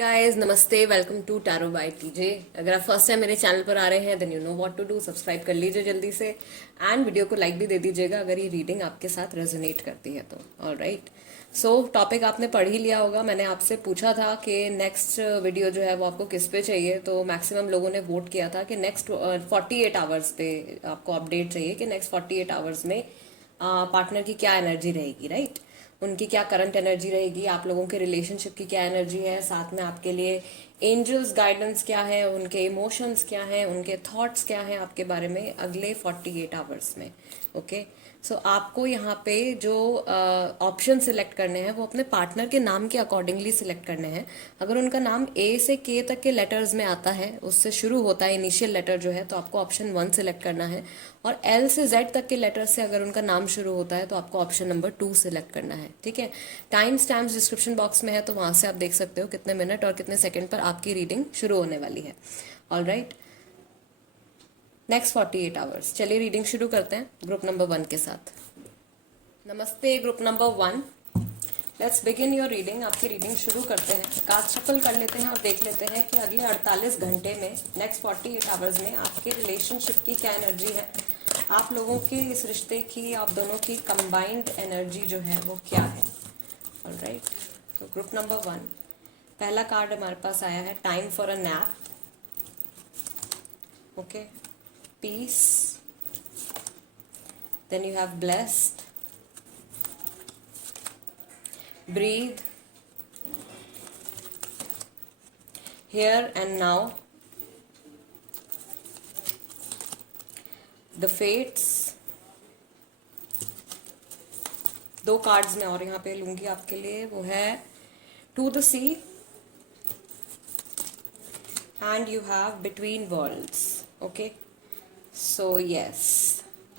Guys, नमस्ते, welcome to tarot by TJ. अगर आप फर्स्ट टाइम मेरे चैनल पर आ रहे हैं then you know what to do. Subscribe कर लीजिए जल्दी से एंड वीडियो को लाइक भी दे दीजिएगा अगर ये रीडिंग आपके साथ रेजोनेट करती है तो। ऑलराइट, सो टॉपिक आपने पढ़ ही लिया होगा। मैंने आपसे पूछा था कि नेक्स्ट वीडियो जो है वो आपको किस पे चाहिए, तो मैक्सिमम लोगों ने वोट किया था कि नेक्स्ट 48 आवर्स पे आपको अपडेट चाहिए कि नेक्स्ट 48 आवर्स में पार्टनर की क्या एनर्जी रहेगी, राइट। उनकी क्या करंट एनर्जी रहेगी, आप लोगों के रिलेशनशिप की क्या एनर्जी है, साथ में आपके लिए एंजल्स गाइडेंस क्या है, उनके इमोशंस क्या हैं, उनके थॉट्स क्या हैं आपके बारे में अगले 48 आवर्स में। ओके, सो आपको यहाँ पे जो ऑप्शन सिलेक्ट करने हैं वो अपने पार्टनर के नाम के अकॉर्डिंगली सिलेक्ट करने हैं। अगर उनका नाम ए से के तक के लेटर्स में आता है, उससे शुरू होता है इनिशियल लेटर जो है, तो आपको ऑप्शन 1 सिलेक्ट करना है। और एल से जेड तक के लेटर से अगर उनका नाम शुरू होता है तो आपको ऑप्शन नंबर 2 सिलेक्ट करना है। ठीक है, टाइम स्टैम्प्स डिस्क्रिप्शन बॉक्स में है, तो वहां से आप देख सकते हो कितने मिनट और कितने सेकंड पर आपकी रीडिंग शुरू होने वाली है। Alright, next 48 hours. चलिए रीडिंग शुरू करते हैं ग्रुप नंबर 1 के साथ। नमस्ते group number 1, let's begin your reading. आपकी रीडिंग शुरू करते हैं। कार्ड शफल कर लेते हैं और देख लेते हैं कि अगले 48 घंटे में, नेक्स्ट 48 आवर्स में आपके रिलेशनशिप की क्या एनर्जी है, आप लोगों के इस रिश्ते की, आप दोनों की कंबाइंड एनर्जी जो है वो क्या है। ऑलराइट, तो ग्रुप नंबर 1, पहला कार्ड हमारे पास आया है time for a nap. Okay, peace, then you have blessed, breathe, here and now, the fates। दो कार्ड्स में और यहाँ पे लूंगी आपके लिए, वो है to the sea and you have between worlds. Okay, so yes,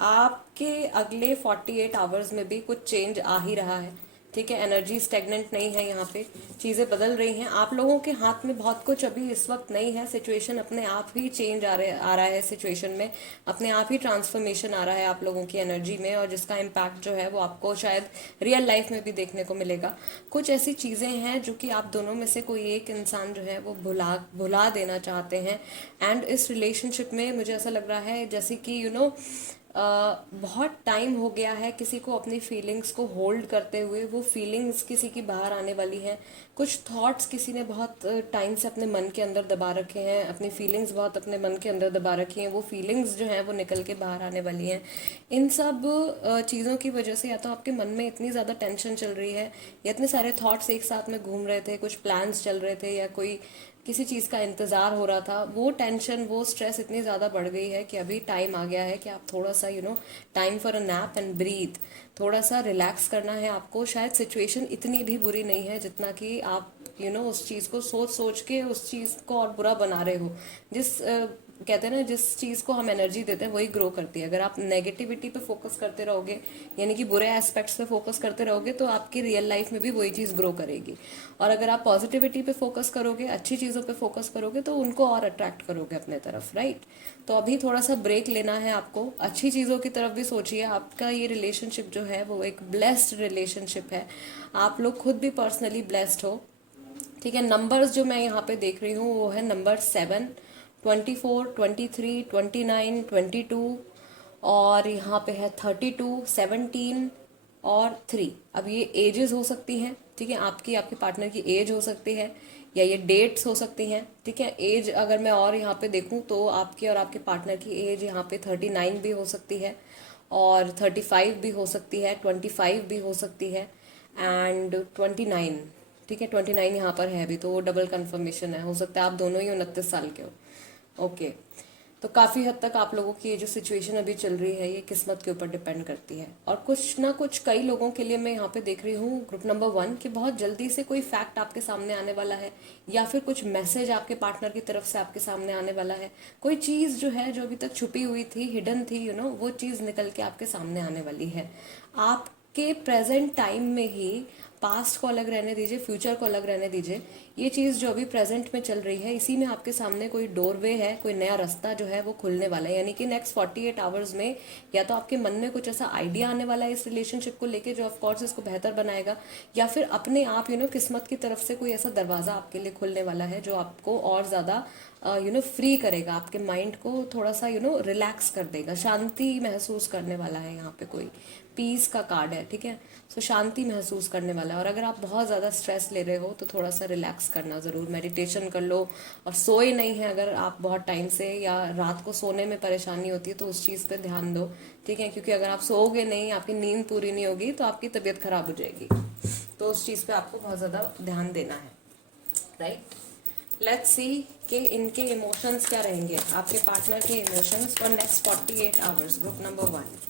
आपके अगले 48 आवर्स में भी कुछ चेंज आ ही रहा है। ठीक है, एनर्जी स्टेगनेंट नहीं है, यहाँ पे चीजें बदल रही हैं। आप लोगों के हाथ में बहुत कुछ अभी इस वक्त नहीं है। सिचुएशन अपने आप ही चेंज आ रहा है, सिचुएशन में अपने आप ही ट्रांसफॉर्मेशन आ रहा है आप लोगों की एनर्जी में, और जिसका इम्पैक्ट जो है वो आपको शायद रियल लाइफ में भी देखने को मिलेगा। कुछ ऐसी चीजें हैं जो कि आप दोनों में से कोई एक इंसान जो है वो भुला देना चाहते हैं। एंड इस रिलेशनशिप में मुझे ऐसा लग रहा है जैसे कि बहुत टाइम हो गया है किसी को अपनी फीलिंग्स को होल्ड करते हुए। वो फीलिंग्स किसी की बाहर आने वाली हैं। कुछ थॉट्स किसी ने बहुत टाइम से अपने मन के अंदर दबा रखे हैं, अपनी फीलिंग्स बहुत अपने मन के अंदर दबा रखी हैं। वो फीलिंग्स जो हैं वो निकल के बाहर आने वाली हैं। इन सब चीज़ों की वजह से या तो आपके मन में इतनी ज़्यादा टेंशन चल रही है, या इतने सारे थॉट्स एक साथ में घूम रहे थे, कुछ प्लान्स चल रहे थे, या कोई किसी चीज़ का इंतज़ार हो रहा था। वो टेंशन, वो स्ट्रेस इतनी ज़्यादा बढ़ गई है कि अभी टाइम आ गया है कि आप थोड़ा सा time for a nap and breathe, थोड़ा सा रिलैक्स करना है आपको। शायद सिचुएशन इतनी भी बुरी नहीं है जितना कि आप उस चीज़ को सोच सोच के उस चीज़ को और बुरा बना रहे हो। जिस कहते हैं ना, जिस चीज़ को हम एनर्जी देते हैं वही ग्रो करती है। अगर आप नेगेटिविटी पे फोकस करते रहोगे, यानी कि बुरे एस्पेक्ट्स पे फोकस करते रहोगे, तो आपकी रियल लाइफ में भी वही चीज़ ग्रो करेगी। और अगर आप पॉजिटिविटी पे फोकस करोगे, अच्छी चीज़ों पे फोकस करोगे, तो उनको और अट्रैक्ट करोगे अपने तरफ, राइट। तो अभी थोड़ा सा ब्रेक लेना है आपको, अच्छी चीज़ों की तरफ भी सोचिए। आपका ये रिलेशनशिप जो है वो एक ब्लेस्ड रिलेशनशिप है। आप लोग खुद भी पर्सनली ब्लेस्ड हो। ठीक है, नंबर्स जो मैं यहाँ पे देख रही हूँ वो है नंबर 7, 24, 23, 29, 22, और यहाँ पे है 32, 17 और 3। अब ये एजेस हो सकती हैं, ठीक है, आपकी आपके पार्टनर की एज हो सकती है, या ये डेट्स हो सकती हैं। ठीक है, एज अगर मैं और यहाँ पे देखूँ तो आपकी और आपके पार्टनर की एज यहाँ पे 39 भी हो सकती है, और 35 भी हो सकती है, 25 भी हो सकती है, एंड 29। ठीक है, 29 यहाँ पर है भी, तो वो डबल कंफर्मेशन है। हो सकता है आप दोनों ही 29 साल के हो। ओके, तो काफ़ी हद तक आप लोगों की ये जो सिचुएशन अभी चल रही है ये किस्मत के ऊपर डिपेंड करती है। और कुछ ना कुछ कई लोगों के लिए मैं यहाँ पे देख रही हूँ ग्रुप नंबर 1 कि बहुत जल्दी से कोई फैक्ट आपके सामने आने वाला है, या फिर कुछ मैसेज आपके पार्टनर की तरफ से आपके सामने आने वाला है। कोई चीज़ जो है, जो अभी तक छुपी हुई थी, हिडन थी, वो चीज़ निकल के आपके सामने आने वाली है। आपके प्रेजेंट टाइम में ही पास्ट को अलग रहने दीजिए, फ्यूचर को अलग रहने दीजिए। ये चीज़ जो अभी प्रेजेंट में चल रही है, इसी में आपके सामने कोई डोरवे है, कोई नया रास्ता जो है वो खुलने वाला है। यानी कि नेक्स्ट 48 आवर्स में या तो आपके मन में कुछ ऐसा आइडिया आने वाला है इस रिलेशनशिप को लेके जो ऑफकोर्स इसको बेहतर बनाएगा, या फिर अपने आप किस्मत की तरफ से कोई ऐसा दरवाज़ा आपके लिए खुलने वाला है जो आपको और ज़्यादा फ्री करेगा, आपके माइंड को थोड़ा सा रिलैक्स कर देगा, शांति महसूस करने वाला है। यहाँ पे कोई पीस का कार्ड है, ठीक है। सो शांति महसूस करने वाला है। और अगर आप बहुत ज़्यादा स्ट्रेस ले रहे हो तो थोड़ा सा रिलैक्स करना ज़रूर, मेडिटेशन कर लो। और सोए नहीं है अगर आप बहुत टाइम से, या रात को सोने में परेशानी होती है, तो उस चीज़ पे ध्यान दो, ठीक है। क्योंकि अगर आप सोओगे नहीं, आपकी नींद पूरी नहीं होगी, तो आपकी तबीयत खराब हो जाएगी। तो उस चीज़ पे आपको बहुत ज़्यादा ध्यान देना है, राइट। लेट्स सी कि इनके इमोशंस क्या रहेंगे, आपके पार्टनर के emotions for next 48 hours. Group number 1,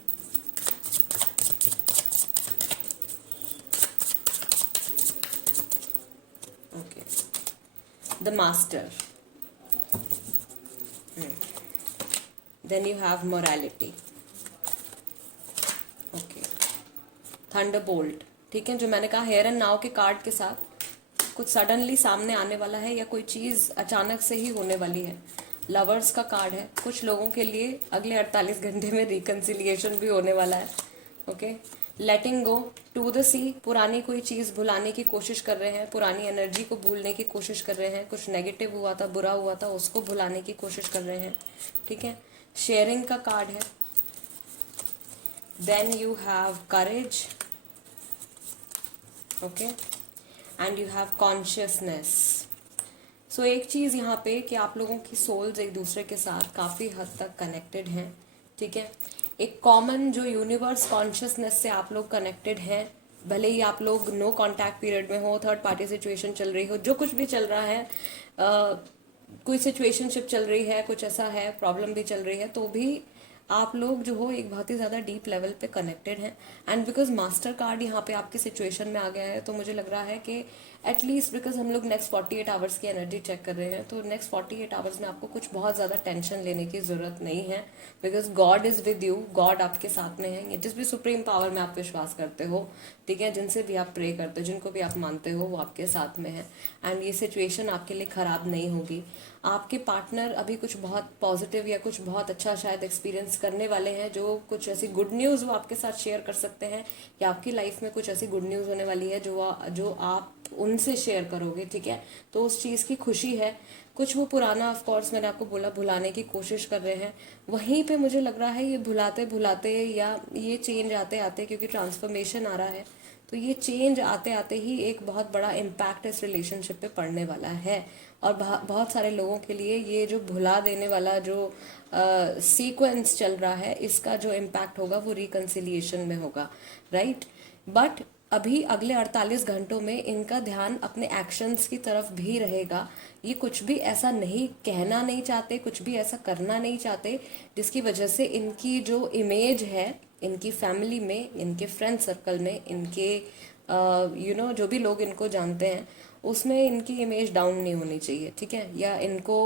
okay, the master, then you have morality, okay, thunderbolt, ठीक है। जो मैंने कहा हेयर एंड नाउ के कार्ड के साथ कुछ सडनली सामने आने वाला है, या कोई चीज अचानक से ही होने वाली है। लवर्स का कार्ड है, कुछ लोगों के लिए अगले 48 घंटे में रिकंसिलिएशन भी होने वाला है, okay. Letting go, to the sea, पुरानी कोई चीज भुलाने की कोशिश कर रहे हैं, पुरानी एनर्जी को भूलने की कोशिश कर रहे हैं, कुछ नेगेटिव हुआ था, बुरा हुआ था, उसको भुलाने की कोशिश कर रहे हैं, ठीक है। शेयरिंग का कार्ड है, then you have courage, okay, and you have consciousness. So एक चीज़ यहाँ पे कि आप लोगों की सोल्स एक दूसरे के साथ काफ़ी हद तक कनेक्टेड हैं, ठीक है। एक कॉमन जो यूनिवर्स कॉन्शियसनेस से आप लोग कनेक्टेड हैं, भले ही आप लोग नो कांटेक्ट पीरियड में हो, थर्ड पार्टी सिचुएशन चल रही हो, जो कुछ भी चल रहा है, कोई सिचुएशनशिप चल रही है, कुछ ऐसा है, प्रॉब्लम भी चल रही है, तो भी आप लोग जो हो एक बहुत ही ज़्यादा डीप लेवल पे कनेक्टेड हैं। एंड बिकॉज मास्टर कार्ड यहाँ पे आपकी सिचुएशन में आ गया है, तो मुझे लग रहा है कि एटलीस्ट बिकॉज हम लोग नेक्स्ट 48 आवर्स की एनर्जी चेक कर रहे हैं, तो नेक्स्ट 48 आवर्स में आपको कुछ बहुत ज़्यादा टेंशन लेने की ज़रूरत नहीं है, because God is with you, God आपके साथ में है। जिस भी सुप्रीम पावर में आप विश्वास करते हो, ठीक है, जिनसे भी आप प्रे करते हो, जिनको भी आप मानते हो, वो आपके साथ में है। एंड ये सिचुएशन आपके लिए ख़राब नहीं होगी। आपके पार्टनर अभी कुछ बहुत पॉजिटिव या कुछ बहुत अच्छा शायद एक्सपीरियंस करने वाले हैं, जो कुछ ऐसी गुड न्यूज़ वो आपके साथ शेयर कर सकते हैं, या आपकी लाइफ में कुछ ऐसी गुड न्यूज़ होने वाली है जो आप उनसे शेयर करोगे, ठीक है। तो उस चीज़ की खुशी है। कुछ वो पुराना, ऑफ कोर्स मैंने आपको बोला, भुलाने की कोशिश कर रहे हैं। वहीं पे मुझे लग रहा है ये भुलाते भुलाते या ये चेंज आते आते, क्योंकि ट्रांसफॉर्मेशन आ रहा है, तो ये चेंज आते आते ही एक बहुत बड़ा इम्पैक्ट इस रिलेशनशिप पे पड़ने वाला है। और बहुत सारे लोगों के लिए ये जो भुला देने वाला जो सीक्वेंस चल रहा है, इसका जो इम्पैक्ट होगा वो रिकंसिलिएशन में होगा, राइट। बट अभी अगले 48 घंटों में इनका ध्यान अपने एक्शंस की तरफ भी रहेगा। ये कुछ भी ऐसा नहीं कहना नहीं चाहते, कुछ भी ऐसा करना नहीं चाहते जिसकी वजह से इनकी जो इमेज है, इनकी फैमिली में, इनके फ्रेंड सर्कल में, इनके जो भी लोग इनको जानते हैं, उसमें इनकी इमेज डाउन नहीं होनी चाहिए, ठीक है। या इनको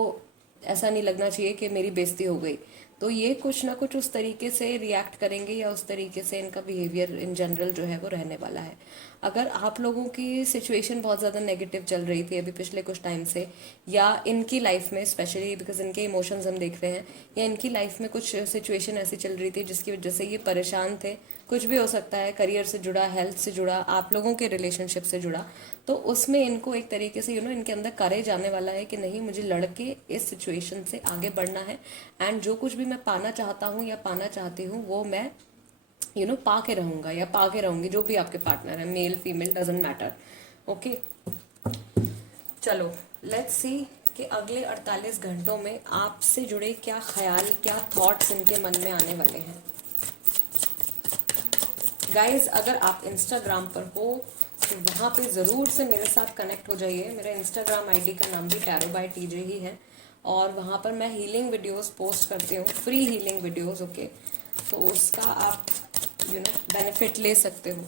ऐसा नहीं लगना चाहिए कि मेरी बेइज्जती हो गई। तो ये कुछ ना कुछ उस तरीके से रिएक्ट करेंगे, या उस तरीके से इनका बिहेवियर इन जनरल जो है वो रहने वाला है। अगर आप लोगों की सिचुएशन बहुत ज़्यादा नेगेटिव चल रही थी अभी पिछले कुछ टाइम से, या इनकी लाइफ में स्पेशली बिकॉज इनके इमोशंस हम देख रहे हैं, या इनकी लाइफ में कुछ सिचुएशन ऐसी चल रही थी जिसकी वजह से ये परेशान थे, कुछ भी हो सकता है, करियर से जुड़ा, हेल्थ से जुड़ा, आप लोगों के रिलेशनशिप से जुड़ा, तो उसमें इनको एक तरीके से इनके अंदर करेज आने वाला है कि नहीं, मुझे लड़के इस सिचुएशन से आगे बढ़ना है, एंड जो कुछ भी मैं पाना चाहता हूँ या पाना चाहती हूँ वो मैं पा के रहूंगा या पा के रहूंगी, जो भी आपके पार्टनर है, male female doesn't matter, okay. चलो लेट्स सी कि अगले 48 घंटों में आपसे जुड़े क्या ख्याल, क्या थॉट्स इनके मन में आने वाले हैं। गाइज अगर आप इंस्टाग्राम पर हो तो वहाँ पे ज़रूर से मेरे साथ कनेक्ट हो जाइए। मेरा इंस्टाग्राम आईडी का नाम भी टैरो बाय टीजे ही है, और वहाँ पर मैं हीलिंग वीडियोस पोस्ट करती हूँ, फ्री हीलिंग वीडियोस, ओके। तो उसका आप बेनिफिट ले सकते हो।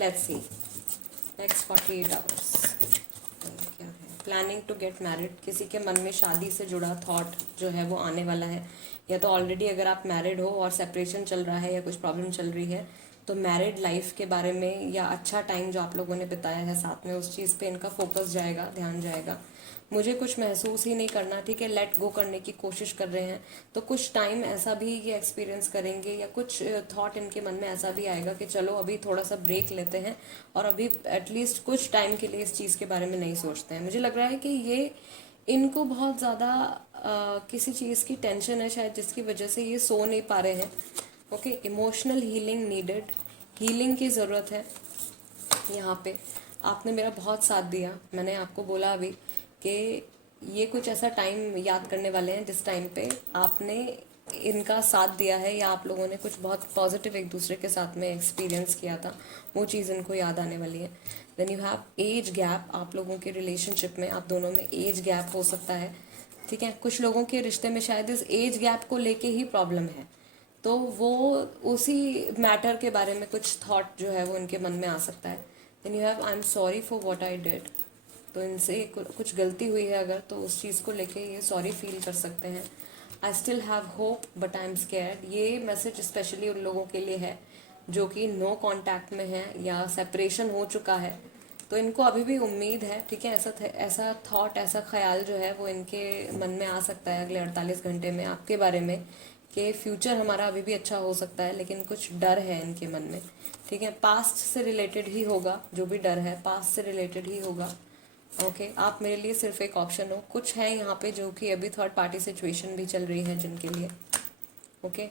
लेट्स सी नेक्स्ट 48 आवर्स क्या है। प्लानिंग टू गेट मैरिड, किसी के मन में शादी से जुड़ा थॉट जो है वो आने वाला है, या तो ऑलरेडी अगर आप मैरिड हो और सेपरेशन चल रहा है या कुछ प्रॉब्लम चल रही है तो मैरिड लाइफ के बारे में या अच्छा टाइम जो आप लोगों ने बिताया है साथ में, उस चीज़ पे इनका फोकस जाएगा, ध्यान जाएगा। मुझे कुछ महसूस ही नहीं करना, ठीक है, लेट गो करने की कोशिश कर रहे हैं। तो कुछ टाइम ऐसा भी ये एक्सपीरियंस करेंगे, या कुछ थॉट इनके मन में ऐसा भी आएगा कि चलो अभी थोड़ा सा ब्रेक लेते हैं और अभी एटलीस्ट कुछ टाइम के लिए इस चीज़ के बारे में नहीं सोचते हैं। मुझे लग रहा है कि ये इनको बहुत ज़्यादा किसी चीज़ की टेंशन है शायद, जिसकी वजह से ये सो नहीं पा रहे हैं। Okay, emotional healing needed, healing की ज़रूरत है यहाँ पे। आपने मेरा बहुत साथ दिया, मैंने आपको बोला अभी कि ये कुछ ऐसा टाइम याद करने वाले हैं जिस टाइम पे आपने इनका साथ दिया है, या आप लोगों ने कुछ बहुत पॉजिटिव एक दूसरे के साथ में एक्सपीरियंस किया था, वो चीज़ इनको याद आने वाली है। Then you have age gap, आप लोगों के रिलेशनशिप में, आप दोनों में एज गैप हो सकता है, ठीक है। कुछ लोगों के रिश्ते में शायद इस एज गैप को लेके ही प्रॉब्लम है, तो वो उसी मैटर के बारे में कुछ थॉट जो है वो इनके मन में आ सकता है। Then you have I am sorry for what I did, तो इनसे कुछ गलती हुई है अगर, तो उस चीज़ को लेके ये सॉरी फील कर सकते हैं। I still have hope but I am scared, ये मैसेज स्पेशली उन लोगों के लिए है जो कि नो कांटेक्ट में है या सेपरेशन हो चुका है, तो इनको अभी भी उम्मीद है, ठीक है। ऐसा थॉट, ऐसा ख्याल जो है वो इनके मन में आ सकता है अगले 48 घंटे में आपके बारे में, कि फ्यूचर हमारा अभी भी अच्छा हो सकता है, लेकिन कुछ डर है इनके मन में, ठीक है। पास्ट से रिलेटेड ही होगा, जो भी डर है पास्ट से रिलेटेड ही होगा। ओके, आप मेरे लिए सिर्फ एक ऑप्शन हो। कुछ है यहाँ पे जो कि अभी थर्ड पार्टी सिचुएशन भी चल रही है जिनके लिए। ओके,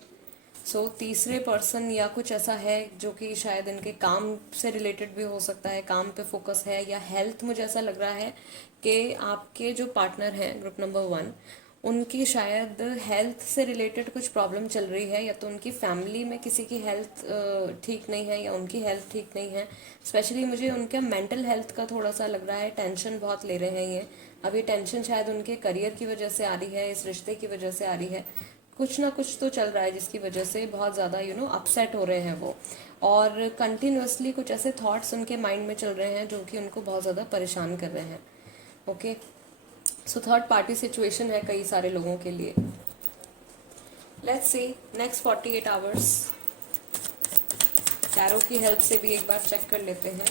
सो तीसरे पर्सन या कुछ ऐसा है जो कि शायद इनके काम से रिलेटेड भी हो सकता है, काम पे फोकस है, या हेल्थ। मुझे ऐसा लग रहा है कि आपके जो पार्टनर हैं ग्रुप नंबर 1, उनकी शायद हेल्थ से रिलेटेड कुछ प्रॉब्लम चल रही है, या तो उनकी फैमिली में किसी की हेल्थ ठीक नहीं है, या उनकी हेल्थ ठीक नहीं है। स्पेशली मुझे उनके मेंटल हेल्थ का थोड़ा सा लग रहा है, टेंशन बहुत ले रहे हैं ये। अब ये टेंशन शायद उनके करियर की वजह से आ रही है, इस रिश्ते की वजह से आ रही है, कुछ ना कुछ तो चल रहा है जिसकी वजह से बहुत ज़्यादा अपसेट हो रहे हैं वो, और कंटिन्यूअसली कुछ ऐसे थॉट्स उनके माइंड में चल रहे हैं जो कि उनको बहुत ज़्यादा परेशान कर रहे हैं। Okay, so third party situation है कई सारे लोगों के लिए। Let's see next 48 hours, tarot की हेल्प से भी एक बार चेक कर लेते हैं।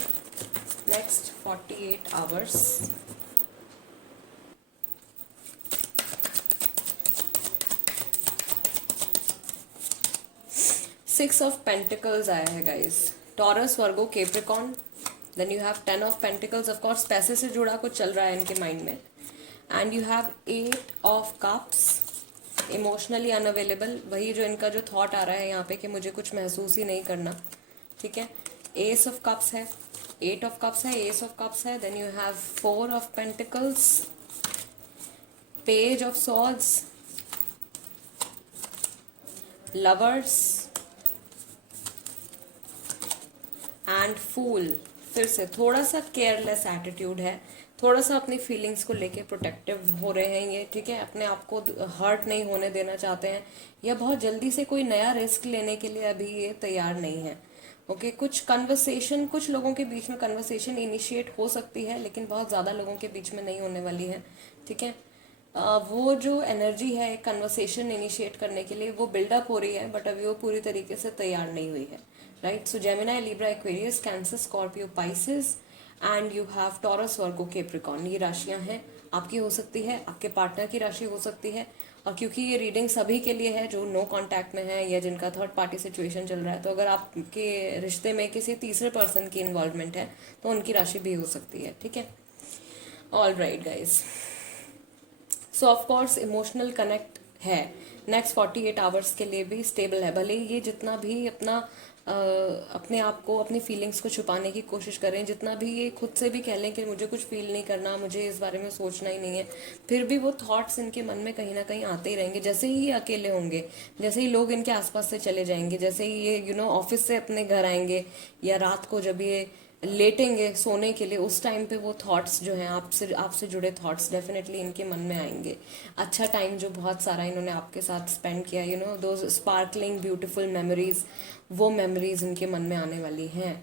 नेक्स्ट 48 आवर्स, 6 ऑफ पेंटिकल्स आया है guys, Taurus, Virgo, Capricorn. Then you have 10 of pentacles, of course पैसे से जुड़ा कुछ चल रहा है इनके माइंड में। And you have 8 of cups, emotionally unavailable, वही जो इनका जो थॉट आ रहा है यहाँ पे कि मुझे कुछ महसूस ही नहीं करना, ठीक है। एस ऑफ कप्स है, 8 ऑफ कप्स है, एस ऑफ कप्स है। Then you have 4 of pentacles, page of swords, lovers and fool. फिर से थोड़ा सा केयरलेस एटीट्यूड है, थोड़ा सा अपनी फीलिंग्स को लेके प्रोटेक्टिव हो रहे हैं ये, ठीक है। अपने आप को हर्ट नहीं होने देना चाहते हैं, या बहुत जल्दी से कोई नया रिस्क लेने के लिए अभी ये तैयार नहीं है। ओके, कुछ कन्वर्सेशन, कुछ लोगों के बीच में कन्वर्सेशन इनिशिएट हो सकती है, लेकिन बहुत ज़्यादा लोगों के बीच में नहीं होने वाली है, ठीक है। वो जो एनर्जी है कन्वर्सेशन इनिशिएट करने के लिए, वो बिल्डअप हो रही है, बट अभी वो पूरी तरीके से तैयार नहीं हुई है, right. So Gemini, Libra, Aquarius, cancer, Scorpio, Pisces, and you have taurus, Virgo, Capricorn. ये राशियां हैं, आपकी हो सकती है, आपके पार्टनर की राशि हो सकती है, और क्योंकि ये रीडिंग सभी के लिए है जो नो कांटेक्ट में है या जिनका थर्ड पार्टी सिचुएशन चल रहा है, तो अगर आपके रिश्ते में किसी तीसरे पर्सन की इन्वॉल्वमेंट है तो उनकी राशि भी हो सकती है, ठीक है। All right guys, so of course emotional connect है, नेक्स्ट 48 आवर्स के लिए भी स्टेबल है। भले ये जितना भी अपने आप को, अपनी फीलिंग्स को छुपाने की कोशिश करें, जितना भी ये खुद से भी कह लें कि मुझे कुछ फील नहीं करना, मुझे इस बारे में सोचना ही नहीं है, फिर भी वो थॉट्स इनके मन में कहीं ना कहीं आते ही रहेंगे। जैसे ही ये अकेले होंगे, जैसे ही लोग इनके आसपास से चले जाएंगे, जैसे ही ये ऑफिस से अपने घर आएंगे, या रात को जब ये लेटेंगे सोने के लिए, उस टाइम पे वो थॉट्स जो हैं, आपसे जुड़े थॉट्स डेफिनेटली इनके मन में आएंगे। अच्छा टाइम जो बहुत सारा इन्होंने आपके साथ स्पेंड किया, दोज स्पार्कलिंग ब्यूटीफुल मेमोरीज, वो मेमोरीज इनके मन में आने वाली हैं।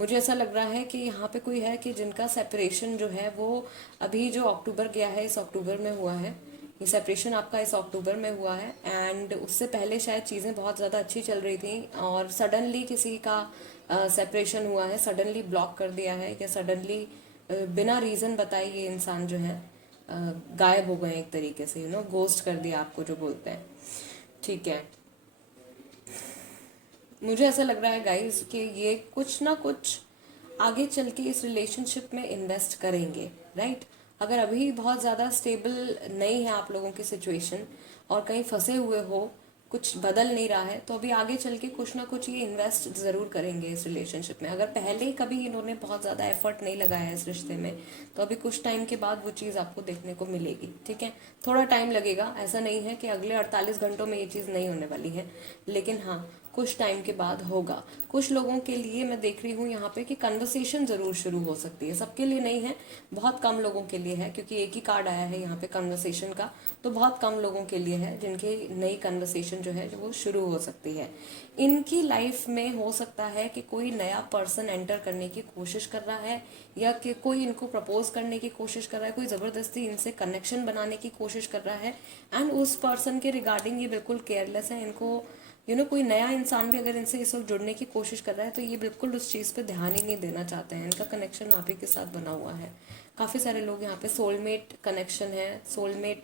मुझे ऐसा लग रहा है कि यहाँ पे कोई है कि जिनका सेपरेशन जो है वो अभी जो अक्टूबर गया है, इस अक्टूबर में हुआ है, ये सेपरेशन आपका इस अक्टूबर में हुआ है, एंड उससे पहले शायद चीज़ें बहुत ज़्यादा अच्छी चल रही थी और सडनली किसी का सेपरेशन हुआ है, सडनली ब्लॉक कर दिया है, या सडनली बिना रीज़न बताए ये इंसान जो है गायब हो गए एक तरीके से, गोस्ट कर दिया आपको जो बोलते हैं। ठीक है, मुझे ऐसा लग रहा है गाइस कि ये कुछ ना कुछ आगे चल के इस रिलेशनशिप में इन्वेस्ट करेंगे, राइट। अगर अभी बहुत ज़्यादा स्टेबल नहीं है आप लोगों की सिचुएशन और कहीं फंसे हुए हो, कुछ बदल नहीं रहा है, तो अभी आगे चल के कुछ ना कुछ ये इन्वेस्ट ज़रूर करेंगे इस रिलेशनशिप में। अगर पहले कभी इन्होंने बहुत ज़्यादा एफर्ट नहीं लगाया है इस रिश्ते में, तो अभी कुछ टाइम के बाद वो चीज़ आपको देखने को मिलेगी। ठीक है, थोड़ा टाइम लगेगा, ऐसा नहीं है कि अगले 48 घंटों में ये चीज़ नहीं होने वाली है, लेकिन हाँ कुछ टाइम के बाद होगा। कुछ लोगों के लिए मैं देख रही हूँ यहाँ पे कि कन्वर्सेशन जरूर शुरू हो सकती है, सबके लिए नहीं है, बहुत कम लोगों के लिए है, क्योंकि एक ही कार्ड आया है यहाँ पे कन्वर्सेशन का, तो बहुत कम लोगों के लिए है जिनकी नई कन्वर्सेशन जो है वो शुरू हो सकती है। इनकी लाइफ में हो सकता है कि कोई नया पर्सन एंटर करने की कोशिश कर रहा है, या कि कोई इनको प्रपोज करने की कोशिश कर रहा है, कोई जबरदस्ती इनसे कनेक्शन बनाने की कोशिश कर रहा है, एंड उस पर्सन के रिगार्डिंग ये बिल्कुल केयरलेस है। इनको कोई नया इंसान भी अगर इनसे इस वक्त जुड़ने की कोशिश कर रहा है, तो ये बिल्कुल उस चीज़ पे ध्यान ही नहीं देना चाहते हैं। इनका कनेक्शन आप ही के साथ बना हुआ है। काफ़ी सारे लोग यहाँ पे सोलमेट कनेक्शन है, सोलमेट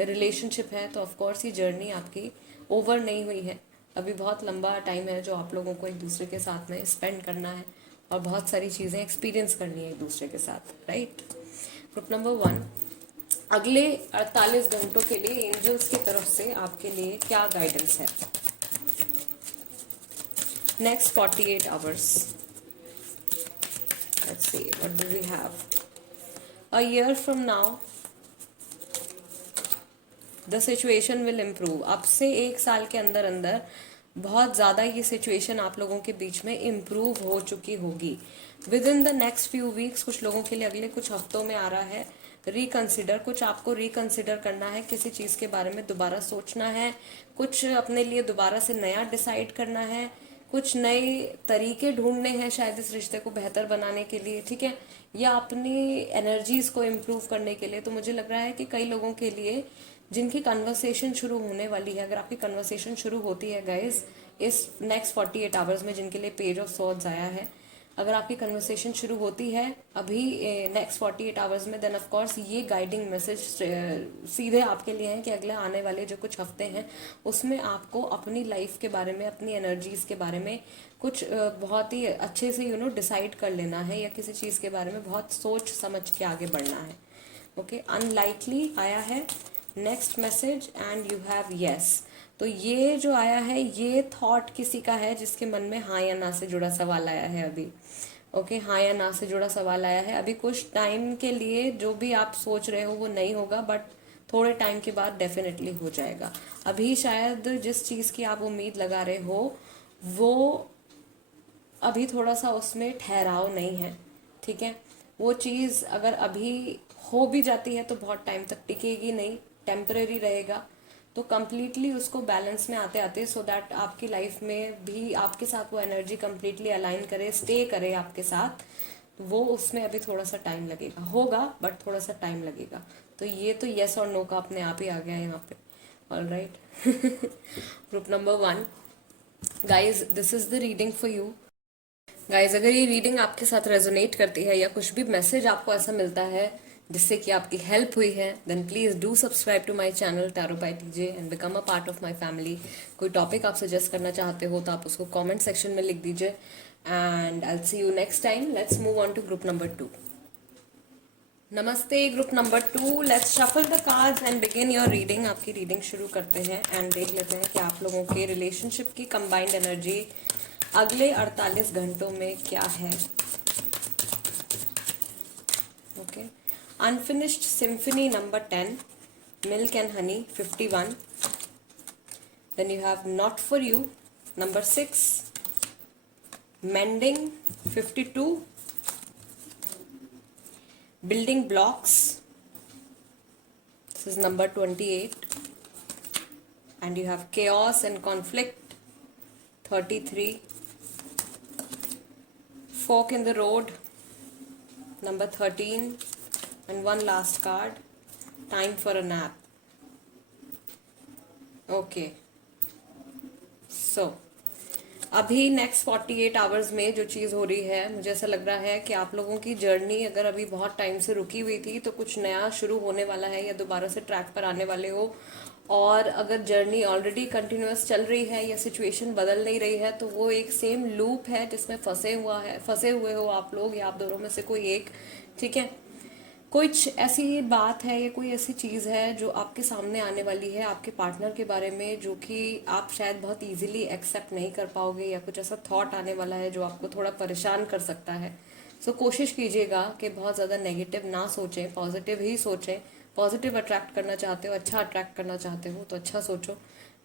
रिलेशनशिप है, तो ऑफकोर्स ये जर्नी आपकी ओवर नहीं हुई है। अभी बहुत लंबा टाइम है जो आप लोगों को एक दूसरे के साथ में स्पेंड करना है और बहुत सारी चीज़ें एक्सपीरियंस करनी है एक दूसरे के साथ, राइट। ग्रुप नंबर 1, अगले 48 घंटों के लिए एंजल्स की तरफ से आपके लिए क्या गाइडेंस है। Next 48 hours. Let's see, what do we have? A year from now, the situation will improve. अब से 1 साल के अंदर अंदर बहुत ज़्यादा ये सिचुएशन आप लोगों के बीच में इम्प्रूव हो चुकी होगी। With in the next few weeks, कुछ लोगों के लिए अगले कुछ हफ्तों में आ रहा है रिकंसिडर। कुछ आपको रिकंसिडर करना है, किसी चीज़ के बारे में दोबारा सोचना है, कुछ अपने लिए दोबारा से नया डिसाइड करना है, कुछ नए तरीके ढूंढने हैं शायद इस रिश्ते को बेहतर बनाने के लिए, ठीक है, या अपनी एनर्जीज को इम्प्रूव करने के लिए। तो मुझे लग रहा है कि कई लोगों के लिए जिनकी कन्वर्सेशन शुरू होने वाली है, अगर आपकी कन्वर्सेशन शुरू होती है गाइज इस नेक्स्ट 48 आवर्स में, जिनके लिए पेज ऑफ सॉर्ड्स आया है, अगर आपकी कन्वर्सेशन शुरू होती है अभी नेक्स्ट 48 आवर्स में, देन ऑफ कोर्स ये गाइडिंग मैसेज सीधे आपके लिए है कि अगले आने वाले जो कुछ हफ्ते हैं उसमें आपको अपनी लाइफ के बारे में, अपनी एनर्जीज के बारे में कुछ बहुत ही अच्छे से डिसाइड कर लेना है, या किसी चीज़ के बारे में बहुत सोच समझ के आगे बढ़ना है। ओके, अनलाइकली आया है next message, and you have yes. तो ये जो आया है ये थॉट किसी का है जिसके मन में हाँ या ना से जुड़ा सवाल आया है अभी। ओके, हाँ या ना से जुड़ा सवाल आया है। अभी कुछ टाइम के लिए जो भी आप सोच रहे हो वो नहीं होगा, बट थोड़े टाइम के बाद डेफिनेटली हो जाएगा। अभी शायद जिस चीज़ की आप उम्मीद लगा रहे हो वो अभी थोड़ा सा उसमें ठहराव नहीं है, ठीक है। वो चीज़ अगर अभी हो भी जाती है तो बहुत टाइम तक टिकेगी नहीं, टेम्परेरी रहेगा। तो कम्प्लीटली उसको बैलेंस में आते आते, सो दैट आपकी लाइफ में भी आपके साथ वो एनर्जी कम्प्लीटली अलाइन करे, स्टे करे आपके साथ, वो उसमें अभी थोड़ा सा टाइम लगेगा। होगा बट थोड़ा सा टाइम लगेगा। तो ये तो येस और नो का अपने आप ही आ गया है यहाँ पे। All right, group number 1, guys this is the reading for you. Guys अगर ये रीडिंग आपके साथ रेजोनेट करती है, या कुछ भी मैसेज आपको ऐसा मिलता है जिससे कि आपकी हेल्प हुई है, then please do subscribe to my channel tarot by TJ and become a part of my family. कोई टॉपिक आप सजेस्ट करना चाहते हो तो आप उसको कमेंट सेक्शन में लिख दीजिए, and I will see you next time. Let's move on to group number 2। नमस्ते group number 2, let's shuffle the cards and begin your reading. आपकी रीडिंग शुरू करते हैं एंड देख लेते हैं कि आप लोगों के रिलेशनशिप की कंबाइंड एनर्जी अगले 48 घंटों में क्या है। Okay, unfinished symphony number 10, milk and honey 51, then you have not for you number 6, mending 52, building blocks, this is number 28, and you have chaos and conflict 33, fork in the road number 13, and one last card, time for a nap okay, so अभी next 48 hours में जो चीज़ हो रही है, मुझे ऐसा लग रहा है कि आप लोगों की जर्नी अगर अभी बहुत टाइम से रुकी हुई थी तो कुछ नया शुरू होने वाला है या दोबारा से ट्रैक पर आने वाले हो। और अगर जर्नी ऑलरेडी कंटिन्यूअस चल रही है या सिचुएशन बदल नहीं रही है तो वो एक सेम लूप है जिसमें फंसे हुए हो आप लोग या आप दोनों में से कोई एक। ठीक है, कुछ ऐसी बात है या कोई ऐसी चीज़ है जो आपके सामने आने वाली है आपके पार्टनर के बारे में, जो कि आप शायद बहुत इजीली एक्सेप्ट नहीं कर पाओगे, या कुछ ऐसा थॉट आने वाला है जो आपको थोड़ा परेशान कर सकता है। सो कोशिश कीजिएगा कि बहुत ज़्यादा नेगेटिव ना सोचें, पॉजिटिव ही सोचें। पॉजिटिव अट्रैक्ट करना चाहते हो, अच्छा अट्रैक्ट करना चाहते हो तो अच्छा सोचो,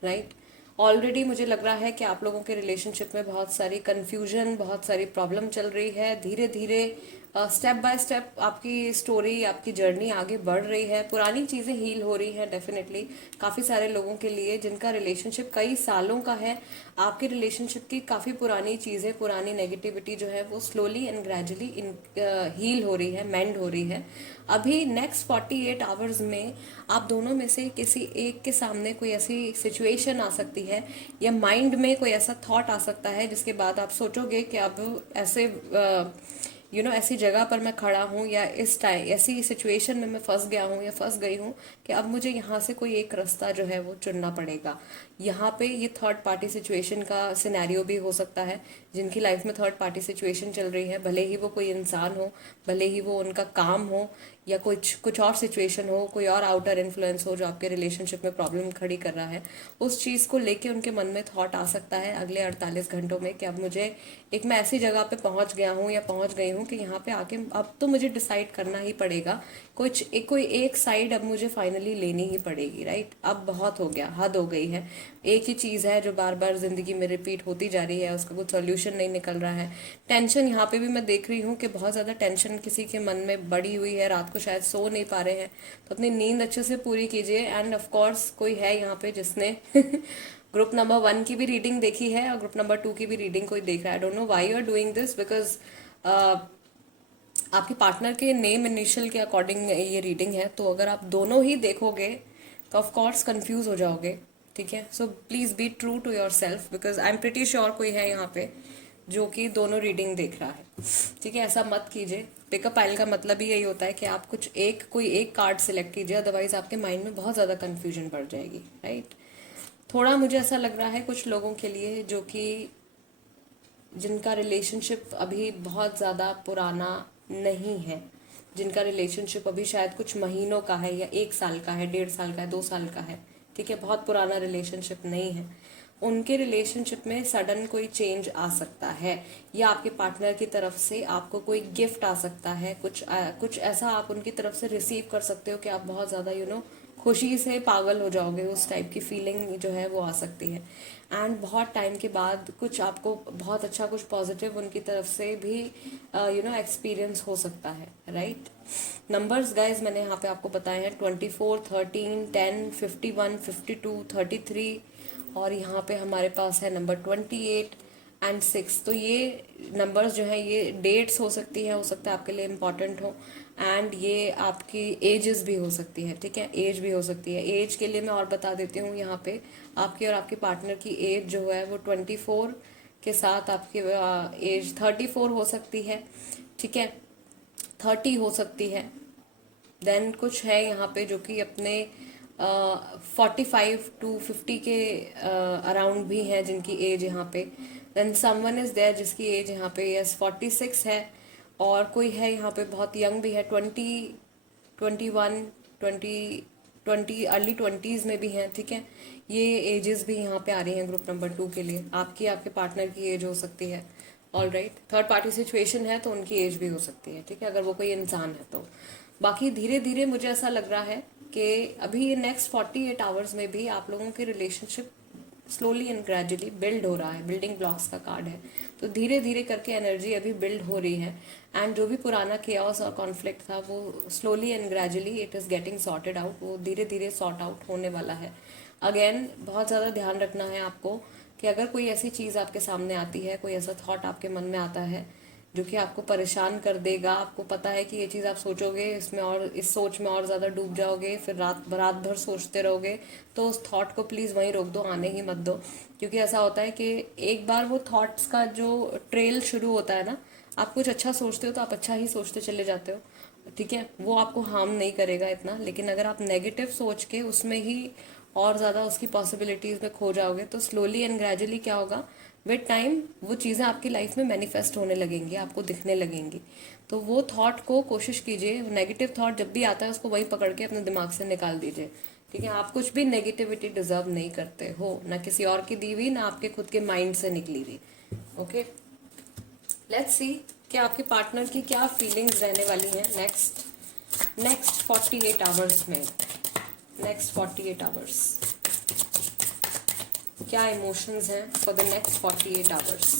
राइट। ऑलरेडी मुझे लग रहा है कि आप लोगों के रिलेशनशिप में बहुत सारी कन्फ्यूजन, बहुत सारी प्रॉब्लम चल रही है। धीरे धीरे स्टेप बाय स्टेप आपकी स्टोरी, आपकी जर्नी आगे बढ़ रही है। पुरानी चीज़ें हील हो रही हैं डेफिनेटली। काफ़ी सारे लोगों के लिए जिनका रिलेशनशिप कई सालों का है, आपके रिलेशनशिप की काफ़ी पुरानी चीज़ें, पुरानी नेगेटिविटी जो है वो स्लोली एंड ग्रेजुअली हील हो रही है, मेंड हो रही है। अभी नेक्स्ट 48 आवर्स में आप दोनों में से किसी एक के सामने कोई ऐसी सिचुएशन आ सकती है या माइंड में कोई ऐसा थॉट आ सकता है जिसके बाद आप सोचोगे कि अब ऐसे ऐसी जगह पर मैं खड़ा हूँ या इस टाइम ऐसी सिचुएशन में मैं फंस गया हूँ या फंस गई हूँ कि अब मुझे यहाँ से कोई एक रास्ता जो है वो चुनना पड़ेगा। यहाँ पे ये थर्ड पार्टी सिचुएशन का सिनेरियो भी हो सकता है। जिनकी लाइफ में थर्ड पार्टी सिचुएशन चल रही है, भले ही वो कोई इंसान हो, भले ही वो उनका काम हो या कुछ कुछ और सिचुएशन हो, कोई और आउटर इन्फ्लुएंस हो जो आपके रिलेशनशिप में प्रॉब्लम खड़ी कर रहा है, उस चीज़ को लेके उनके मन में थॉट आ सकता है अगले 48 घंटों में कि अब मुझे मैं ऐसी जगह पे पहुंच गया हूँ या पहुंच गई हूँ कि यहाँ पे आके अब तो मुझे डिसाइड करना ही पड़ेगा। कोई एक साइड अब मुझे फाइनली लेनी ही पड़ेगी, राइट। अब बहुत हो गया, हद हो गई है। एक ही चीज़ है जो बार बार जिंदगी में रिपीट होती जा रही है, उसका कुछ सोल्यूशन नहीं निकल रहा है। टेंशन यहाँ पे भी मैं देख रही हूँ कि बहुत ज़्यादा टेंशन किसी के मन में बढ़ी हुई है, रात को शायद सो नहीं पा रहे हैं, तो अपनी नींद अच्छे से पूरी कीजिए। एंड ऑफ कोर्स कोई है यहाँ पे जिसने ग्रुप नंबर 1 की भी रीडिंग देखी है और ग्रुप नंबर 2 की भी रीडिंग कोई देख रहा है। I don't know why you are doing this, because आपके पार्टनर के नेम इनिशियल के अकॉर्डिंग ये रीडिंग है। तो अगर आप दोनों ही देखोगे तो ऑफ कोर्स कंफ्यूज हो जाओगे, ठीक है। So please be true to yourself, because I am pretty sure कोई है यहाँ पे जो कि दोनों रीडिंग देख रहा है, ठीक है। ऐसा मत कीजिए। पिकअप आइल का मतलब ही यही होता है कि आप कोई एक कार्ड सिलेक्ट कीजिए, अदरवाइज आपके माइंड में बहुत ज़्यादा कन्फ्यूजन बढ़ जाएगी, राइट। थोड़ा मुझे ऐसा लग रहा है कुछ लोगों के लिए जो कि जिनका रिलेशनशिप अभी बहुत ज़्यादा पुराना नहीं है, जिनका रिलेशनशिप अभी शायद कुछ महीनों का है या 1 साल का है, 1.5 साल का है, 2 साल का है, ठीक है, बहुत पुराना रिलेशनशिप नहीं है। उनके रिलेशनशिप में सडन कोई चेंज आ सकता है, या आपके पार्टनर की तरफ से आपको कोई गिफ्ट आ सकता है, कुछ ऐसा आप उनकी तरफ से रिसीव कर सकते हो कि आप बहुत ज़्यादा खुशी से पागल हो जाओगे। उस टाइप की फीलिंग जो है वो आ सकती है। एंड बहुत टाइम के बाद कुछ आपको बहुत अच्छा, कुछ पॉजिटिव उनकी तरफ से भी एक्सपीरियंस हो सकता है, राइट। नंबर्स गाइज मैंने यहाँ पे आपको बताए हैं 24, 13, 10, 51, 52, 33, और यहाँ पे हमारे पास है नंबर 28 एंड 6। तो ये नंबर्स जो है ये डेट्स हो सकती है, हो सकता है आपके लिए इम्पॉर्टेंट हो। एंड ये आपकी एजेस भी हो सकती है, ठीक है, एज भी हो सकती है। एज के लिए मैं और बता देती हूँ, यहाँ पे आपकी और आपके पार्टनर की एज जो है वो 24 के साथ आपकी एज 34 हो सकती है, ठीक है, 30 हो सकती है। देन कुछ है यहाँ पे जो कि अपने 45 to 50 के अराउंड भी हैं जिनकी एज यहाँ पे। देन समवन इज देयर जिसकी एज यहाँ पे यस 46 है, और कोई है यहाँ पे बहुत यंग भी है, 20, 21, 20 अर्ली 20s में भी हैं, ठीक है। ये एजेस भी यहाँ पे आ रही हैं ग्रुप नंबर 2 के लिए। आपके पार्टनर की एज हो सकती है, all right. Third party situation है तो उनकी एज भी हो सकती है, ठीक है, अगर वो कोई इंसान है तो। बाकी धीरे धीरे मुझे ऐसा लग रहा है कि अभी ये नेक्स्ट 48 आवर्स में भी आप लोगों के relationship slowly and gradually build हो रहा है। बिल्डिंग ब्लॉक्स का कार्ड है, तो धीरे धीरे करके एनर्जी अभी बिल्ड हो रही है। एंड जो भी पुराना केओस और कॉन्फ्लिक्ट था वो slowly and gradually it is getting sorted out, वो धीरे धीरे सॉर्ट आउट होने वाला है। अगेन बहुत ज़्यादा ध्यान रखना है आपको कि अगर कोई ऐसी चीज़ आपके सामने आती है, कोई ऐसा थॉट आपके मन में आता है जो कि आपको परेशान कर देगा। आपको पता है कि ये चीज़ आप सोचोगे, इसमें और इस सोच में और ज़्यादा डूब जाओगे, फिर रात रात भर सोचते रहोगे। तो उस थॉट को प्लीज़ वहीं रोक दो, आने ही मत दो। क्योंकि ऐसा होता है कि एक बार वो थॉट्स का जो ट्रेल शुरू होता है ना, आप कुछ अच्छा सोचते हो तो आप अच्छा ही सोचते चले जाते हो, ठीक है, वो आपको हार्म नहीं करेगा इतना। लेकिन अगर आप नेगेटिव सोच के उसमें ही और ज़्यादा उसकी पॉसिबिलिटीज़ में खो जाओगे, तो स्लोली एंड ग्रेजुअली क्या होगा, विद टाइम वो चीज़ें आपकी लाइफ में मैनिफेस्ट होने लगेंगी, आपको दिखने लगेंगी। तो वो थॉट को कोशिश कीजिए, नेगेटिव थॉट जब भी आता है उसको वहीं पकड़ के अपने दिमाग से निकाल दीजिए, ठीक है। आप कुछ भी नेगेटिविटी डिजर्व नहीं करते हो, ना किसी और की दी हुई, ना आपके खुद के माइंड से निकली हुई। ओके, लेट्स सी कि आपके पार्टनर की क्या फीलिंग्स रहने वाली हैं नेक्स्ट 48 आवर्स में। नेक्स्ट 48 आवर्स क्या इमोशंस हैं for the next 48 hours.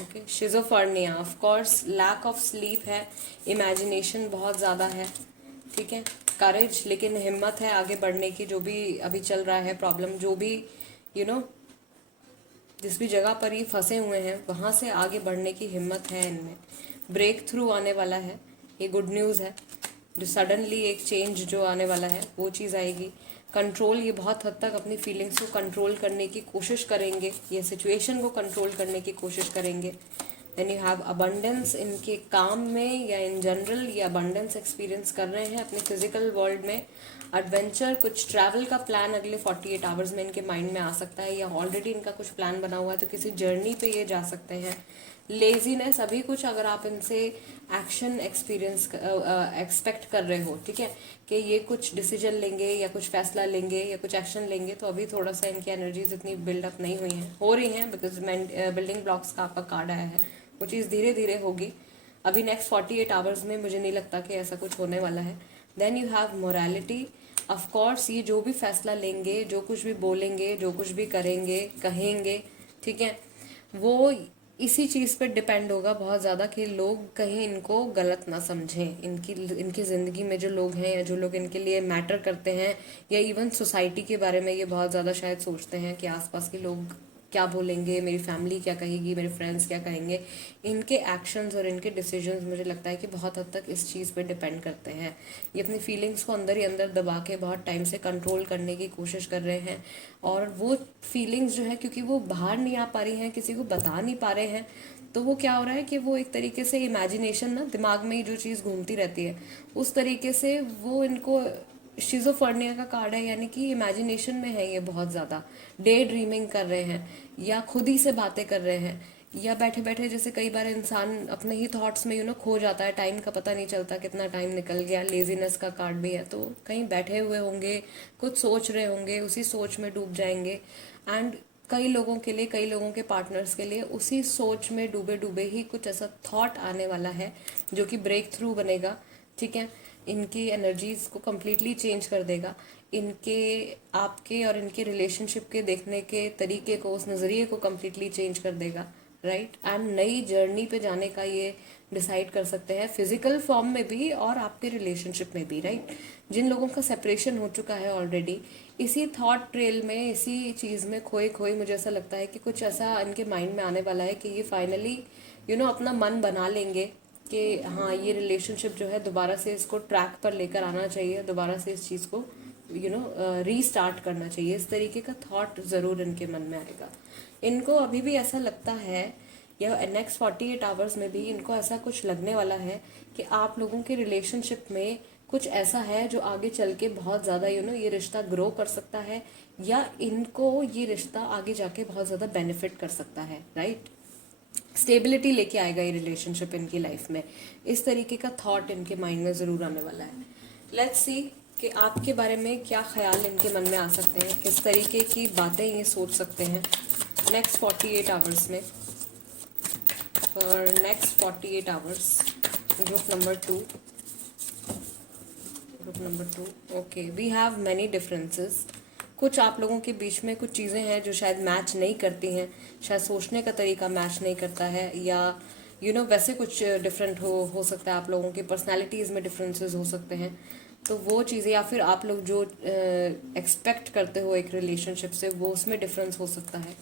Okay, schizophrenia, of course lack of sleep है, इमेजिनेशन बहुत ज़्यादा है, ठीक है, करेज, लेकिन हिम्मत है आगे बढ़ने की। जो भी अभी चल रहा है प्रॉब्लम, जो भी यू नो जिस भी जगह पर ये फंसे हुए हैं वहाँ से आगे बढ़ने की हिम्मत है इनमें। ब्रेक थ्रू आने वाला है, ये गुड न्यूज़ है। जो सडनली एक चेंज जो आने वाला है वो चीज़ आएगी। कंट्रोल, ये बहुत हद तक अपनी फीलिंग्स को कंट्रोल करने की कोशिश करेंगे, ये सिचुएशन को कंट्रोल करने की कोशिश करेंगे। देन यू हैव अबंडेंस, इनके काम में या इन जनरल ये अबंडेंस एक्सपीरियंस कर रहे हैं अपने फिजिकल वर्ल्ड में। एडवेंचर, कुछ ट्रैवल का प्लान अगले 48 आवर्स में इनके माइंड में आ सकता है, या ऑलरेडी इनका कुछ प्लान बना हुआ है तो किसी जर्नी पे ये जा सकते हैं। लेजीनेस, अभी कुछ अगर आप इनसे एक्शन एक्सपीरियंस एक्सपेक्ट कर रहे हो, ठीक है, कि ये कुछ डिसीजन लेंगे या कुछ फैसला लेंगे या कुछ एक्शन लेंगे, तो अभी थोड़ा सा इनकी एनर्जीज इतनी बिल्डअप नहीं हुई हैं, हो रही हैं, बिकॉज बिल्डिंग ब्लॉक्स का आपका कार्ड आया है। वो चीज़ धीरे धीरे होगी। अभी नेक्स्ट 48 आवर्स में मुझे नहीं लगता कि ऐसा कुछ होने वाला है। Then you have morality, of course ये जो भी फैसला लेंगे, जो कुछ भी बोलेंगे, जो कुछ भी करेंगे कहेंगे, ठीक है, वो इसी चीज़ पे डिपेंड होगा बहुत ज़्यादा कि लोग कहीं इनको गलत ना समझें। इनकी ज़िंदगी में जो लोग हैं या जो लोग इनके लिए मैटर करते हैं, या इवन सोसाइटी के बारे में ये बहुत ज़्यादा शायद सोचते हैं कि आसपास के लोग क्या बोलेंगे, मेरी फैमिली क्या कहेगी, मेरे फ्रेंड्स क्या कहेंगे। इनके एक्शंस और इनके डिसीजंस मुझे लगता है कि बहुत हद तक इस चीज़ पे डिपेंड करते हैं। ये अपनी फीलिंग्स को अंदर ही अंदर दबा के बहुत टाइम से कंट्रोल करने की कोशिश कर रहे हैं, और वो फीलिंग्स जो है क्योंकि वो बाहर नहीं आ पा रही हैं, किसी को बता नहीं पा रहे हैं, तो वो क्या हो रहा है कि वो एक तरीके से इमेजिनेशन ना, दिमाग में ही जो चीज़ घूमती रहती है उस तरीके से वो इनको शिज़ोफ्रेनिया का कार्ड है, यानी कि इमेजिनेशन में है ये बहुत ज़्यादा। डे ड्रीमिंग कर रहे हैं, या खुद ही से बातें कर रहे हैं, या बैठे बैठे जैसे कई बार इंसान अपने ही थॉट्स में खो जाता है, टाइम का पता नहीं चलता कितना टाइम निकल गया। लेजीनेस का कार्ड भी है, तो कहीं बैठे हुए होंगे, कुछ सोच रहे होंगे, उसी सोच में डूब जाएंगे। एंड कई लोगों के लिए, कई लोगों के पार्टनर्स के लिए उसी सोच में डूबे डूबे ही कुछ ऐसा थॉट आने वाला है जो कि ब्रेक थ्रू बनेगा, ठीक है, इनकी एनर्जीज को कम्प्लीटली चेंज कर देगा, इनके आपके और इनके रिलेशनशिप के देखने के तरीके को, उस नज़रिए को कम्प्लीटली चेंज कर देगा, राइट। एंड नई जर्नी पे जाने का ये डिसाइड कर सकते हैं, फिजिकल फॉर्म में भी और आपके रिलेशनशिप में भी, राइट। जिन लोगों का सेपरेशन हो चुका है ऑलरेडी, इसी थॉट ट्रेल में, इसी चीज़ में खोए खोए मुझे ऐसा लगता है कि कुछ ऐसा इनके माइंड में आने वाला है कि ये फाइनली अपना मन बना लेंगे कि हाँ, ये रिलेशनशिप जो है दोबारा से इसको ट्रैक पर लेकर आना चाहिए, दोबारा से इस चीज़ को रीस्टार्ट करना चाहिए। इस तरीके का थॉट ज़रूर इनके मन में आएगा। इनको अभी भी ऐसा लगता है, या नेक्स्ट 48 आवर्स में भी इनको ऐसा कुछ लगने वाला है कि आप लोगों के रिलेशनशिप में कुछ ऐसा है जो आगे चल के बहुत ज़्यादा ये रिश्ता ग्रो कर सकता है, या इनको ये रिश्ता आगे जाके बहुत ज़्यादा बेनिफिट कर सकता है, राइट। स्टेबिलिटी लेके आएगा ये रिलेशनशिप इनकी लाइफ में। इस तरीके का थॉट इनके माइंड में ज़रूर आने वाला है। लेट्स सी कि आपके बारे में क्या ख्याल इनके मन में आ सकते हैं, किस तरीके की बातें ये सोच सकते हैं नेक्स्ट 48 आवर्स में। For next 48 hours, group number two, okay, we have many differences. कुछ आप लोगों के बीच में कुछ चीज़ें हैं जो शायद मैच नहीं करती हैं, शायद सोचने का तरीका मैच नहीं करता है, या वैसे कुछ डिफरेंट हो सकता है। आप लोगों की पर्सनालिटीज़ में डिफरेंसेस हो सकते हैं, तो वो चीज़ें, या फिर आप लोग जो एक्सपेक्ट करते हो एक रिलेशनशिप से, वो उसमें डिफरेंस हो सकता है,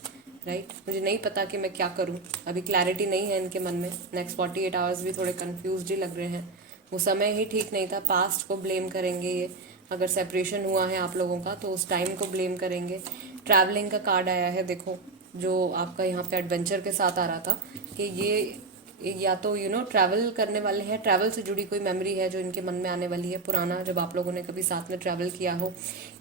राइट मुझे नहीं पता कि मैं क्या करूं, अभी क्लैरिटी नहीं है इनके मन में। नेक्स्ट 48 आवर्स भी थोड़े कंफ्यूज्ड ही लग रहे हैं। वो समय ही ठीक नहीं था, पास्ट को ब्लेम करेंगे ये, अगर सेपरेशन हुआ है आप लोगों का तो उस टाइम को ब्लेम करेंगे। ट्रैवलिंग का कार्ड आया है देखो, जो आपका यहाँ पे एडवेंचर के साथ आ रहा था कि ये या तो ट्रैवल करने वाले हैं, ट्रैवल से जुड़ी कोई मेमोरी है जो इनके मन में आने वाली है पुराना, जब आप लोगों ने कभी साथ में ट्रैवल किया हो,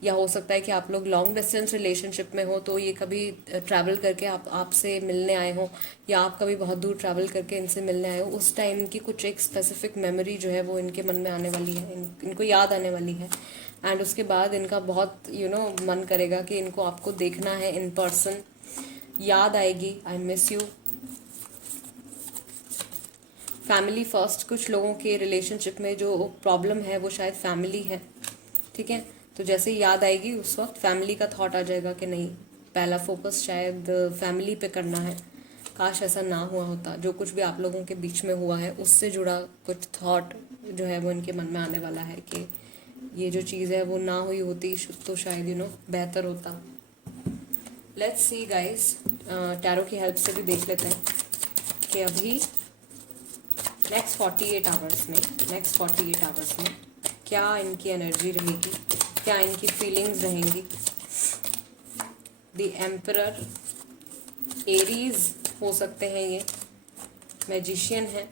या हो सकता है कि आप लोग लॉन्ग डिस्टेंस रिलेशनशिप में हो तो ये कभी ट्रैवल करके आपसे मिलने आए हो, या आप कभी बहुत दूर ट्रैवल करके इनसे मिलने आए हो। उस टाइम की कुछ एक स्पेसिफिक मेमोरी जो है वो इनके मन में आने वाली है, इनको याद आने वाली है। एंड उसके बाद इनका बहुत मन करेगा कि इनको आपको देखना है इन पर्सन, याद आएगी, I miss you. Family first, कुछ लोगों के रिलेशनशिप में जो प्रॉब्लम है वो शायद फैमिली है, ठीक है। तो जैसे ही याद आएगी उस वक्त फैमिली का थॉट आ जाएगा कि नहीं, पहला फोकस शायद फैमिली पे करना है। काश ऐसा ना हुआ होता, जो कुछ भी आप लोगों के बीच में हुआ है उससे जुड़ा कुछ थॉट जो है वो इनके मन में आने वाला है कि ये जो चीज़ है वो ना हुई होती तो शायद बेहतर होता। लेट्स सी गाइस, टैरो की हेल्प से भी देख लेते हैं कि अभी नेक्स्ट 48 आवर्स में क्या इनकी एनर्जी रहेगी, क्या इनकी फीलिंग्स रहेंगी। द एम्परर, एरीज हो सकते हैं ये, मैजिशियन है,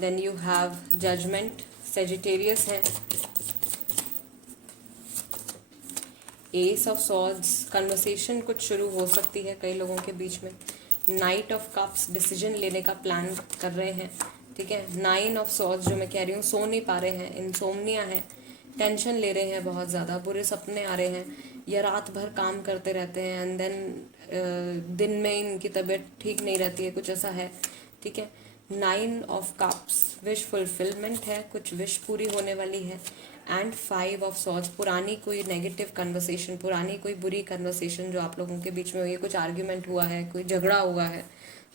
then you have judgement, Sagittarius है, एस ऑफ सॉर्ड्स, कन्वर्सेशन कुछ शुरू हो सकती है कई लोगों के बीच में। नाइट ऑफ कप्स, डिसीजन लेने का प्लान कर रहे हैं, ठीक है। 9 ऑफ सॉर्ड्स, जो मैं कह रही हूँ सो नहीं पा रहे हैं, इनसोम्निया है, टेंशन ले रहे हैं बहुत ज़्यादा, बुरे सपने आ रहे हैं, या रात भर काम करते रहते हैं एंड देन दिन में इनकी तबीयत ठीक नहीं रहती है, कुछ ऐसा है, ठीक है। 9 ऑफ कप्स, विश फुलफिलमेंट है, कुछ विश पूरी होने वाली है। एंड 5 ऑफ सॉर्ड्स, पुरानी कोई नेगेटिव कन्वर्सेशन, पुरानी कोई बुरी कन्वर्सेशन जो आप लोगों के बीच में हुई है, कुछ आर्ग्यूमेंट हुआ है, कोई झगड़ा हुआ है,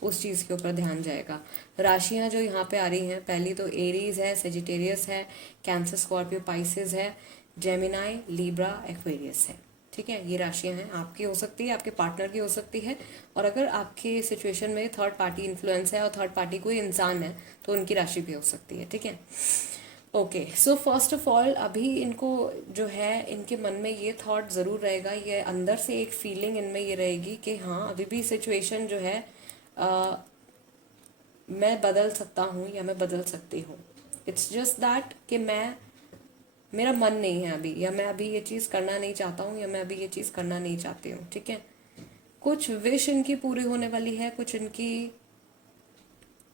उस चीज़ के ऊपर ध्यान जाएगा। राशियां जो यहाँ पे आ रही हैं, पहली तो एरीज है, सेजिटेरियस है, कैंसर, स्कॉर्पियो, पाइसेस है, जेमिनाई, लीब्रा, एक्वेरियस है, ठीक है। ये राशियां हैं, आपकी हो सकती है, आपके पार्टनर की हो सकती है, और अगर आपके सिचुएशन में थर्ड पार्टी इन्फ्लुएंस है और थर्ड पार्टी कोई इंसान है तो उनकी राशि भी हो सकती है, ठीक है। Okay, so first of all अभी इनको जो है इनके मन में ये थॉट ज़रूर रहेगा, ये अंदर से एक फीलिंग इनमें ये रहेगी कि हाँ अभी भी सिचुएशन जो है मैं बदल सकता हूँ या मैं बदल सकती हूँ। इट्स जस्ट दैट कि मेरा मन नहीं है अभी, या मैं अभी ये चीज़ करना नहीं चाहता हूँ, या मैं अभी ये चीज़ करना नहीं चाहती हूँ, ठीक है। कुछ विश इनकी पूरी होने वाली है, कुछ इनकी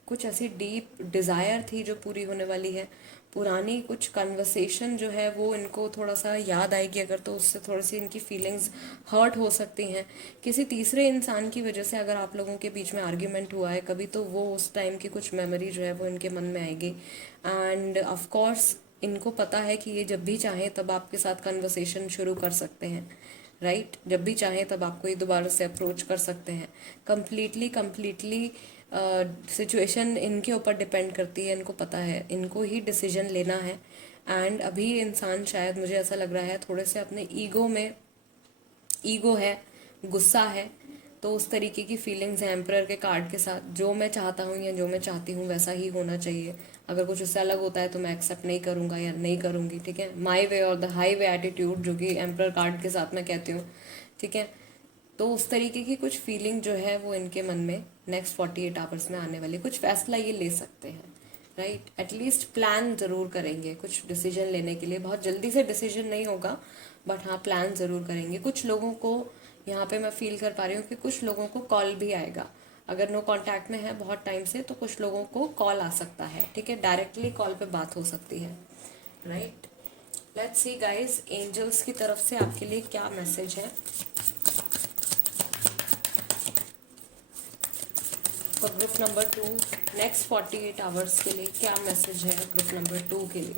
कुछ ऐसी डीप डिज़ायर थी जो पूरी होने वाली है। पुरानी कुछ कन्वर्सेशन जो है वो इनको थोड़ा सा याद आएगी अगर, तो उससे थोड़ी सी इनकी फीलिंग्स हर्ट हो सकती हैं। किसी तीसरे इंसान की वजह से अगर आप लोगों के बीच में आर्ग्यूमेंट हुआ है कभी, तो वो उस टाइम की कुछ मेमोरी जो है वो इनके मन में आएगी। एंड ऑफ कोर्स इनको पता है कि ये जब भी चाहें तब आपके साथ कन्वर्सेशन शुरू कर सकते हैं, राइट। जब भी चाहें तब आपको ये दोबारा से अप्रोच कर सकते हैं। कम्प्लीटली सिचुएशन इनके ऊपर डिपेंड करती है, इनको पता है, इनको ही डिसीजन लेना है। एंड अभी इंसान शायद, मुझे ऐसा लग रहा है, थोड़े से अपने ईगो है, गुस्सा है, तो उस तरीके की फीलिंग्स हैं एम्परर के कार्ड के साथ। जो मैं चाहता हूँ या जो मैं चाहती हूँ वैसा ही होना चाहिए, अगर कुछ उससे अलग होता है तो मैं एक्सेप्ट नहीं करूँगा या नहीं करूँगी, ठीक है। माई वे और द हाई वे एटीट्यूड, जो कि एम्परर कार्ड के साथ मैं कहती हूँ, ठीक है। तो उस तरीके की कुछ फीलिंग जो है वो इनके मन में नेक्स्ट 48 आवर्स में आने वाली। कुछ फैसला ये ले सकते हैं, राइट। एटलीस्ट प्लान ज़रूर करेंगे कुछ डिसीजन लेने के लिए, बहुत जल्दी से डिसीजन नहीं होगा, बट हाँ प्लान ज़रूर करेंगे। कुछ लोगों को यहाँ पे मैं फील कर पा रही हूँ कि कुछ लोगों को कॉल भी आएगा, अगर नो कांटेक्ट में है बहुत टाइम से तो कुछ लोगों को कॉल आ सकता है, ठीक है। डायरेक्टली कॉल पे बात हो सकती है, right. Let's see guys, angels की तरफ से आपके लिए क्या मैसेज है और ग्रुप नंबर 2 नेक्स्ट 48 आवर्स के लिए क्या मैसेज है ग्रुप नंबर 2 के लिए।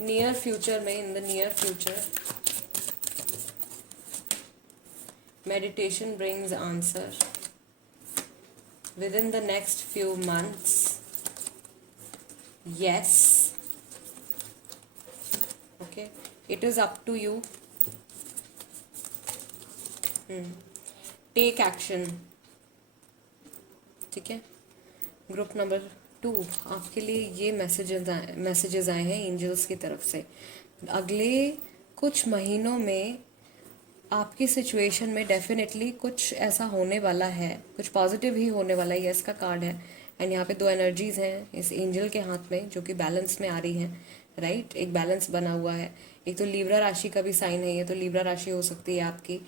नियर फ्यूचर में, in the near future, meditation brings answer within the next few months, yes, okay, it is up to you take action, ठीक है। Group number 2, आपके लिए ये मैसेजेस आए हैं एंजल्स की तरफ से। अगले कुछ महीनों में आपकी सिचुएशन में डेफिनेटली कुछ ऐसा होने वाला है, कुछ पॉजिटिव ही होने वाला है। यस का कार्ड है एंड यहाँ पे 2 एनर्जीज हैं इस एंजल के हाथ में जो कि बैलेंस में आ रही हैं, राइट। एक बैलेंस बना हुआ है। एक तो लीब्रा राशि का भी साइन है ये, तो लीब्रा राशि हो सकती है आपकी।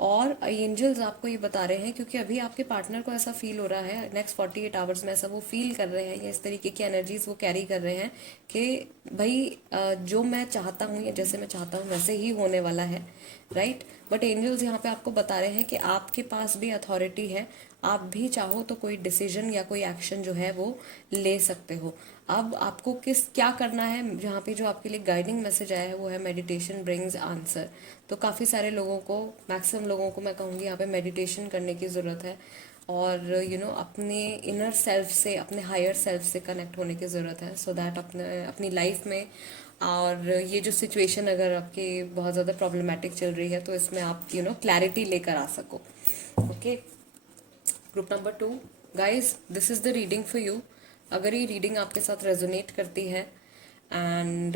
और एंजल्स आपको ये बता रहे हैं क्योंकि अभी आपके पार्टनर को ऐसा फील हो रहा है, नेक्स्ट 48 आवर्स में ऐसा वो फील कर रहे हैं, या इस तरीके की एनर्जीज वो कैरी कर रहे हैं कि भाई जो मैं चाहता हूँ या जैसे मैं चाहता हूँ वैसे ही होने वाला है, राइट। बट एंजल्स यहाँ पे आपको बता रहे हैं कि आपके पास भी अथॉरिटी है, आप भी चाहो तो कोई डिसीजन या कोई एक्शन जो है वो ले सकते हो। अब आपको क्या करना है, जहाँ पे जो आपके लिए गाइडिंग मैसेज आया है वो है मेडिटेशन ब्रिंग्स आंसर। तो काफ़ी सारे लोगों को, मैक्सिमम लोगों को मैं कहूँगी यहाँ पे मेडिटेशन करने की ज़रूरत है, और अपने इनर सेल्फ से, अपने हायर सेल्फ से कनेक्ट होने की ज़रूरत है, सो दैट अपनी लाइफ में, और ये जो सिचुएशन अगर आपकी बहुत ज़्यादा प्रॉब्लमेटिक चल रही है तो इसमें आप क्लैरिटी लेकर आ सको। Okay, group number 2, guys this is the reading for you. अगर ये रीडिंग आपके साथ रेजोनेट करती है एंड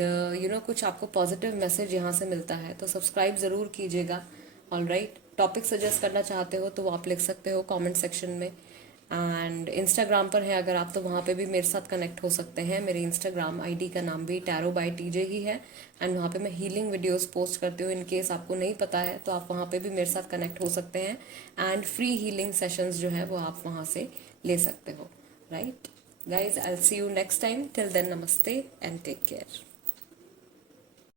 कुछ आपको पॉजिटिव मैसेज यहाँ से मिलता है तो सब्सक्राइब ज़रूर कीजिएगा। ऑल राइट, टॉपिक सजेस्ट करना चाहते हो तो वो आप लिख सकते हो कमेंट सेक्शन में। एंड इंस्टाग्राम पर है अगर आप, तो वहाँ पे भी मेरे साथ कनेक्ट हो सकते हैं। मेरे इंस्टाग्राम आईडी का नाम भी टैरो बाय टीजे ही है एंड वहाँ पे मैं हीलिंग वीडियोस पोस्ट करती हूँ। इन केस आपको नहीं पता है तो आप वहाँ पे भी मेरे साथ कनेक्ट हो सकते हैं एंड फ्री हीलिंग सेशंस जो है वो आप वहाँ से ले सकते हो, right. Guys, I will see you next time. Till then, नमस्ते एंड टेक केयर।